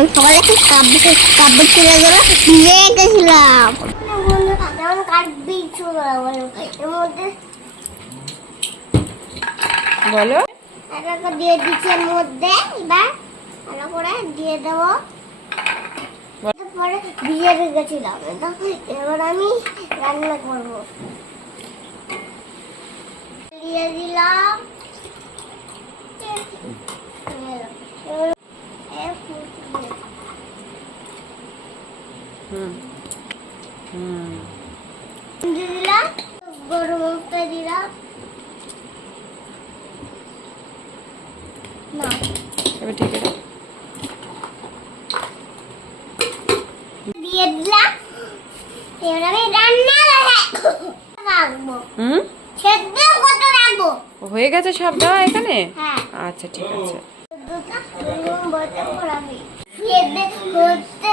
আমি সকালে কাব্য কাব্য ছেড়ে গেল ভিজে গেছিলাম যেমন কাটবি এর মধ্যে বলো। একটা দিয়ে দিচ্ছি এর মধ্যে এবার ভালো করে দিয়ে দেবো। পরে রেখেছিলাম তো এবার আমি রান্না করব। দিয়ে দিলাম হুম হুম দিয়ে দিলাম গরম মশলা দিলাম না। এবার ঠিক আছে। দিয়ে দিলাম। এবার আমি রান্না রাখব। হুম? সেদ্ধ কত রাখব। হয়ে গেছে সব দেওয়া এখানে? হ্যাঁ। আচ্ছা ঠিক আছে। সেদ্ধ হতে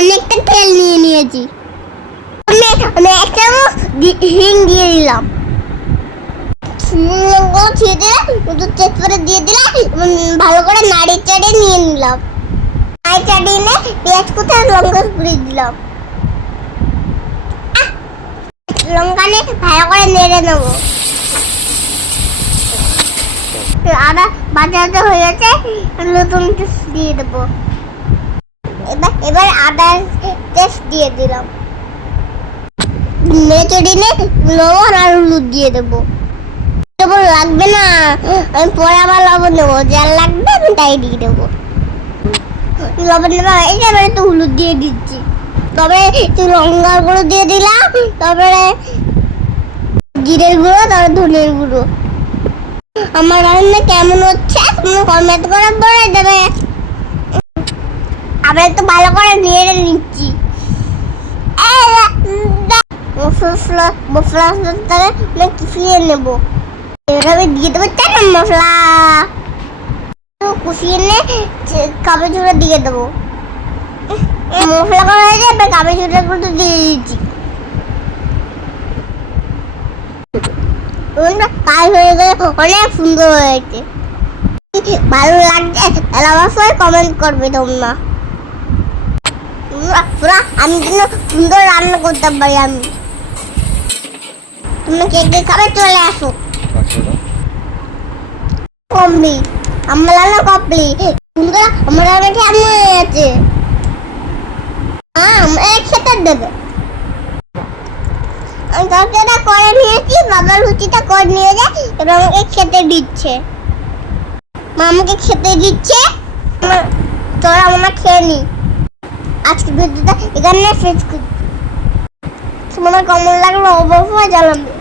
অনেকটা তেল নিয়ে নিয়েছি। আমি এক হিং দিয়ে দিলাম। লঙ্কা ছিঁড়ে দিলাম একটু তেজপাতা দিয়ে দিলাম ভালো করে নাড়িয়ে চাড়িয়ে নিয়ে নিলাম। নাড়িয়ে চাড়িয়ে নিয়ে পেঁয়াজ কোথায় লঙ্কা পুড়ে দিলাম। লঙ্কা নিয়ে ভালো করে নেড়ে নেব। আদা বাজাতে হয়ে গেছে, নতুন দিয়ে দেবো। এবার এবার আদার টেস্ট দিয়ে দিলাম। নেচড়ি নে লবণ আর হলুদ দিয়ে দেবো। লবণ লাগবে না, আমি পরে আবার লবণ দেবো। যা লাগবে আমি তাই দিয়ে দেবো। লবণ দেবো এই যে এবার একটু হলুদ দিয়ে দিচ্ছি। তবে একটু লঙ্কার গুঁড়ো দিয়ে দিলাম, তারপরে জিরের গুঁড়ো, তারপরে ধনের গুঁড়ো। আমার রান্না কেমন হচ্ছে? তুমি কমেন্ট করে বলে দেবে। আবার একটু ভালো করে নেড়ে নিচ্ছি। মশলা মশলা কুচিয়ে নেব। আমি দিয়ে দেবো চার মশলা কুচিয়ে নিয়ে কাবে চুড়ে দিয়ে দেবো। মশলা করা হয়ে এবার কাবে চুড়ে দিয়ে দিচ্ছি। কাজ হয়ে গেলে অনেক সুন্দর হয়েছে। ভালো লাগছে, তাহলে অবশ্যই কমেন্ট করবে তোমরা। আমি সুন্দর রান্না করতে পারি আমি। তোমরা কে খাবে চলে আসো। কমলি, আমার রান্না সুন্দর আমার কেমন হয়ে, আমরা একসাথে দেবে। আমি তরকারিটা করে নিয়েছি, বাবা রুটিটা করে নিয়ে যায়, এবার আমাকে খেতে দিচ্ছে। মা আমাকে খেতে দিচ্ছে তোরা আমরা খেয়ে নি। আজকে ভিডিওটা এখানে শেষ করছি তোমার কেমন লাগল অবশ্যই জানাবে